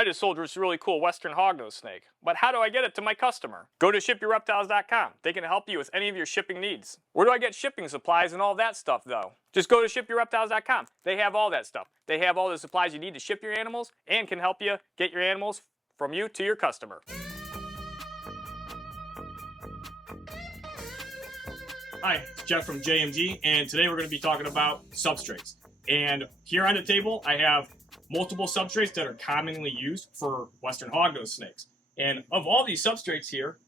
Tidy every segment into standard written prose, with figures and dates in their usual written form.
I just sold this really cool Western hognose snake, but how do I get it to my customer? Go to shipyourreptiles.com. They can help you with any of your shipping needs. Where do I get shipping supplies and all that stuff though? Just go to shipyourreptiles.com. They have all that stuff. They have all the supplies you need to ship your animals and can help you get your animals from you to your customer. Hi, it's Jeff from JMG, and today we're going to be talking about substrates. And here on the table, I have multiple substrates that are commonly used for Western hognose snakes. And of all these substrates here,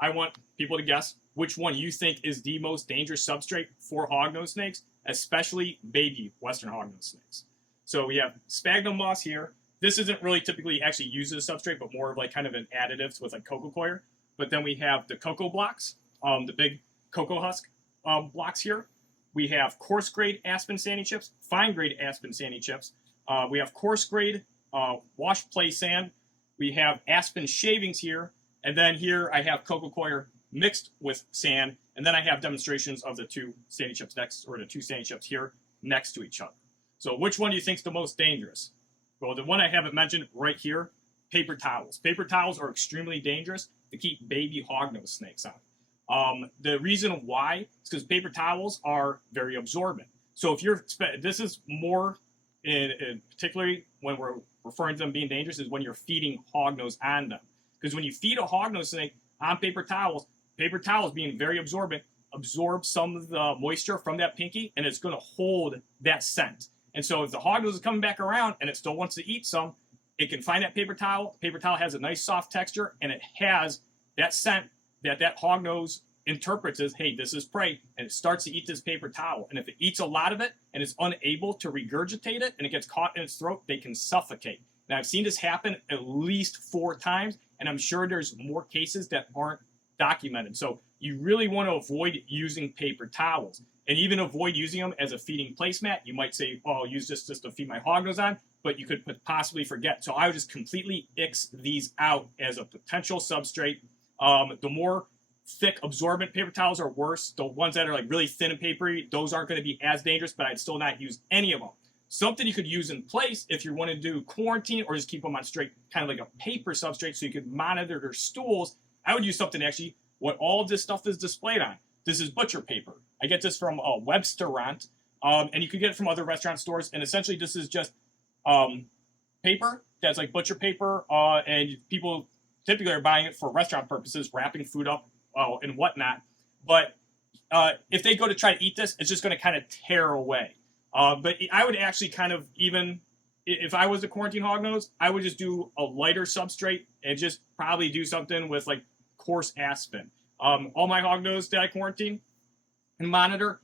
I want people to guess which one you think is the most dangerous substrate for hognose snakes, especially baby Western hognose snakes. So we have sphagnum moss here. This isn't really typically actually used as a substrate, but more of like kind of an additive with like cocoa coir. But then we have the cocoa blocks, the big cocoa husk blocks here. We have coarse grade Aspen sandy chips, fine grade Aspen sandy chips. We have coarse grade wash play sand. We have Aspen shavings here. And then here I have cocoa coir mixed with sand. And then I have demonstrations of the two sandy chips next, or the two sandy chips here next to each other. So which one do you think is the most dangerous? Well, the one I haven't mentioned right here, paper towels. Paper towels are extremely dangerous to keep baby hognose snakes on. The reason why is because paper towels are very absorbent. So if you're, this is more in particularly when we're referring to them being dangerous is when you're feeding hognose on them. Because when you feed a hognose snake on paper towels being very absorbent, absorb some of the moisture from that pinky, and it's going to hold that scent. And so if the hognose is coming back around and it still wants to eat some, it can find that paper towel. The paper towel has a nice soft texture, and it has that scent that hognose interprets as, hey, this is prey, and it starts to eat this paper towel. And if it eats a lot of it and is unable to regurgitate it and it gets caught in its throat, they can suffocate. Now, I've seen this happen at least 4 times, and I'm sure there's more cases that aren't documented. So you really want to avoid using paper towels, and even avoid using them as a feeding placemat. You might say, oh, I'll use this just to feed my hognose on, but you could possibly forget. So I would just completely X these out as a potential substrate. The more thick absorbent paper towels are worse. The ones that are like really thin and papery, those aren't going to be as dangerous, but I'd still not use any of them. Something you could use in place if you want to do quarantine or just keep them on straight, kind of like a paper substrate so you could monitor their stools. I would use something actually what all of this stuff is displayed on. This is butcher paper. I get this from a Websterant, and you could get it from other restaurant stores. And essentially this is just paper that's like butcher paper, and people typically are buying it for restaurant purposes, wrapping food up and whatnot. But if they go to try to eat this, it's just going to kind of tear away. But I would actually kind of, even if I was a quarantine hognose, I would just do a lighter substrate and just probably do something with like coarse Aspen. All my hognose that I quarantine and monitor,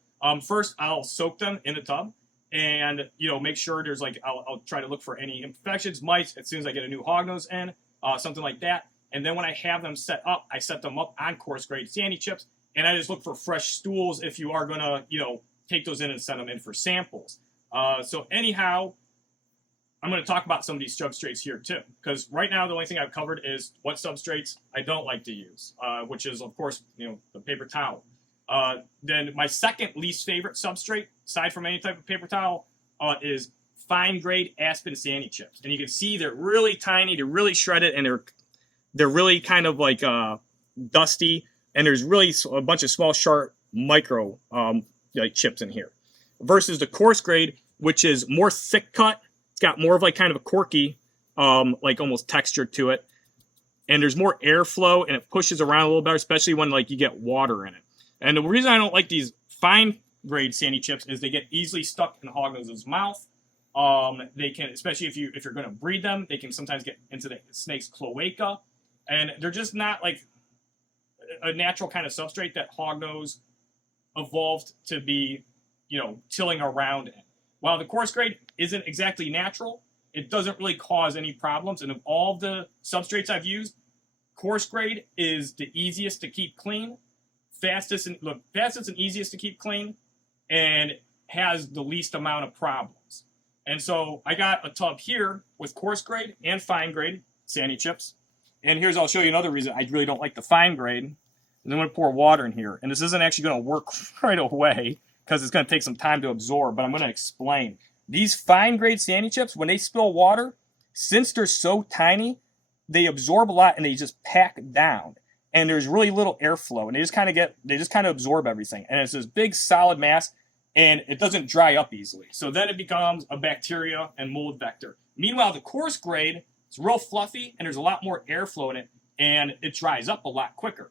first I'll soak them in a tub and, make sure there's like, I'll try to look for any imperfections, mites, as soon as I get a new hognose in, something like that. And then when I have them set up, I set them up on coarse grade sandy chips, and I just look for fresh stools if you are going to, take those in and send them in for samples. So anyhow, I'm going to talk about some of these substrates here too, because right now the only thing I've covered is what substrates I don't like to use, which is of course, the paper towel. Then my second least favorite substrate, aside from any type of paper towel, is fine grade Aspen sandy chips. And you can see they're really tiny, they're really shredded, and they're really kind of like dusty, and there's really a bunch of small, sharp micro like chips in here. Versus the coarse grade, which is more thick cut. It's got more of like kind of a corky, like almost texture to it, and there's more airflow, and it pushes around a little better, especially when like you get water in it. And the reason I don't like these fine grade sandy chips is they get easily stuck in the hognose's mouth. They can, especially if you're going to breed them, they can sometimes get into the snake's cloaca. And they're just not like a natural kind of substrate that hognose evolved to be, tilling around in. While the coarse grade isn't exactly natural, it doesn't really cause any problems. And of all the substrates I've used, coarse grade is the easiest to keep clean, fastest and easiest to keep clean, and has the least amount of problems. And so I got a tub here with coarse grade and fine grade sandy chips. And I'll show you another reason I really don't like the fine grade. And I'm going to pour water in here. And this isn't actually going to work right away because it's going to take some time to absorb, but I'm going to explain. These fine grade sandy chips, when they spill water, since they're so tiny, they absorb a lot and they just pack down. And there's really little airflow, and they just kind of absorb everything. And it's this big solid mass, and it doesn't dry up easily. So then it becomes a bacteria and mold vector. Meanwhile, the coarse grade, it's real fluffy, and there's a lot more airflow in it, and it dries up a lot quicker.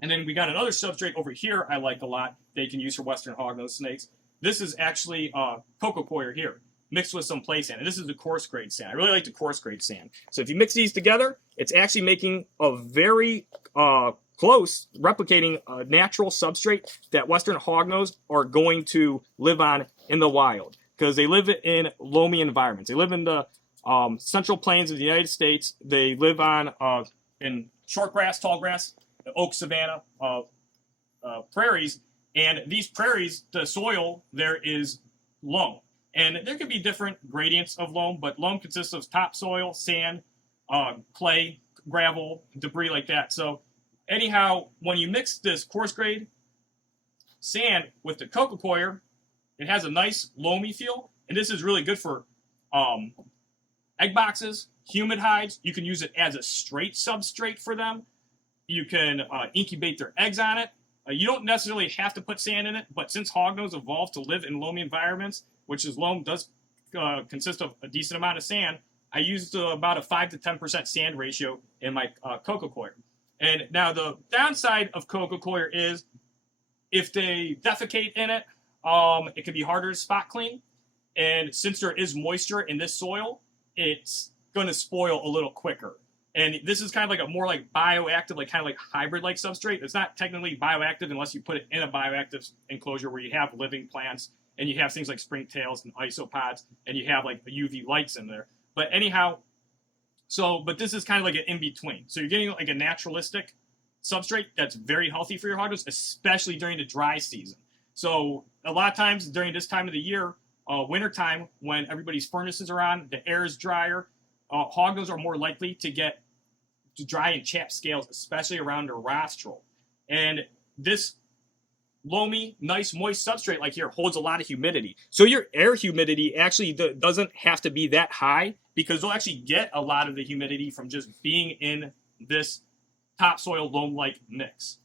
And then we got another substrate over here I like a lot that you can use for Western hognose snakes. This is actually coco coir here, mixed with some play sand. And this is the coarse grade sand. I really like the coarse grade sand. So if you mix these together, it's actually making a very close, replicating a natural substrate that Western hognose are going to live on in the wild. Because they live in loamy environments. They live in the central plains of the United States. They live on in short grass, tall grass, oak savanna, prairies. And these prairies, the soil there is loam. And there could be different gradients of loam, but loam consists of topsoil, sand, clay, gravel, debris like that. So anyhow, when you mix this coarse grade sand with the coco coir, it has a nice loamy feel. And this is really good for egg boxes, humid hides. You can use it as a straight substrate for them. You can incubate their eggs on it. You don't necessarily have to put sand in it, but since hognose evolved to live in loamy environments, which is loam does consist of a decent amount of sand, I used about a 5 to 10% sand ratio in my coco coir. And now the downside of coco coir is if they defecate in it, it can be harder to spot clean. And since there is moisture in this soil, it's going to spoil a little quicker. And this is kind of like a more like bioactive, like kind of like hybrid-like substrate. It's not technically bioactive unless you put it in a bioactive enclosure where you have living plants and you have things like springtails and isopods and you have like UV lights in there. But anyhow, but this is kind of like an in-between. So you're getting like a naturalistic substrate that's very healthy for your hognose, especially during the dry season. So a lot of times during this time of the year, wintertime, when everybody's furnaces are on, the air is drier, hognose are more likely to get to dry and chapped scales, especially around their rostral. And this loamy, nice, moist substrate like here holds a lot of humidity. So your air humidity actually doesn't have to be that high because they'll actually get a lot of the humidity from just being in this topsoil loam-like mix.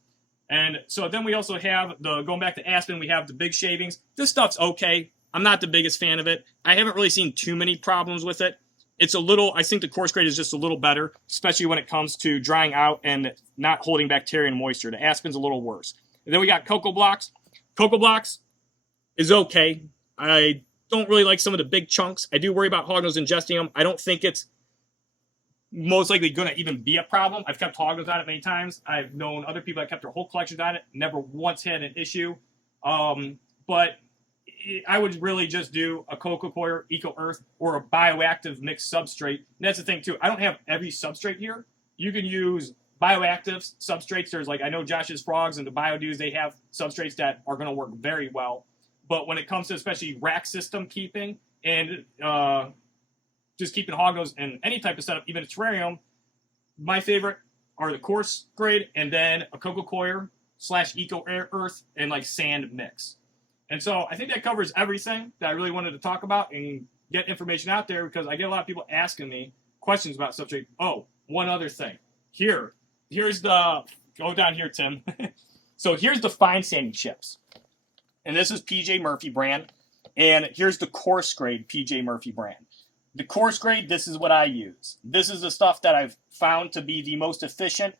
And so then we also have going back to Aspen, we have the big shavings. This stuff's okay. I'm not the biggest fan of it. I haven't really seen too many problems with it. It's a little, I think the coarse grade is just a little better, especially when it comes to drying out and not holding bacteria and moisture. The Aspen's a little worse. And then we got Coco Blocks. Coco Blocks is okay. I don't really like some of the big chunks. I do worry about hognose ingesting them. I don't think it's most likely going to even be a problem. I've kept hognose on it many times. I've known other people that kept their whole collections on it, never once had an issue. But I would really just do a coco coir, eco earth, or a bioactive mixed substrate. And that's the thing too. I don't have every substrate here. You can use bioactive substrates. There's like, I know Josh's Frogs and the BioDudes, they have substrates that are going to work very well. But when it comes to especially rack system keeping and just keeping hognose in any type of setup, even a terrarium, my favorite are the coarse grade and then a coco coir / eco earth and like sand mix. And so I think that covers everything that I really wanted to talk about and get information out there because I get a lot of people asking me questions about substrate. Oh, one other thing. Here's the, go down here, Tim. So here's the fine sanding chips. And this is PJ Murphy brand. And here's the coarse grade PJ Murphy brand. The coarse grade, this is what I use. This is the stuff that I've found to be the most efficient,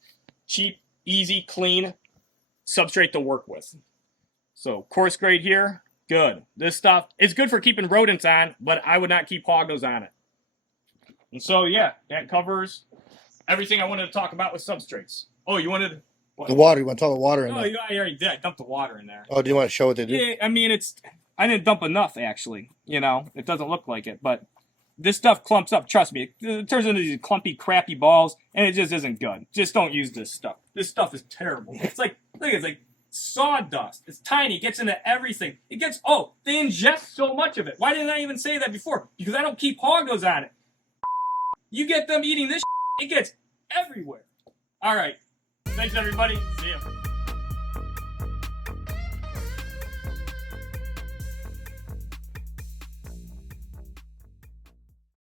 cheap, easy, clean substrate to work with. So coarse grade here, good. This stuff, it's good for keeping rodents on, but I would not keep hognose on it. And so, yeah, that covers everything I wanted to talk about with substrates. Oh, you wanted... What? The water. You want to talk about water in no, there? I already did. I dumped the water in there. Oh, do you want to show what they do? Yeah, I mean, I didn't dump enough, actually. You know, it doesn't look like it, but this stuff clumps up. Trust me. It turns into these clumpy, crappy balls, and it just isn't good. Just don't use this stuff. This stuff is terrible. It's like, look, it's like sawdust. It's tiny. It gets into everything. They ingest so much of it. Why didn't I even say that before? Because I don't keep hognose on it. You get them eating this, it gets everywhere. All right. Thanks, everybody. See ya.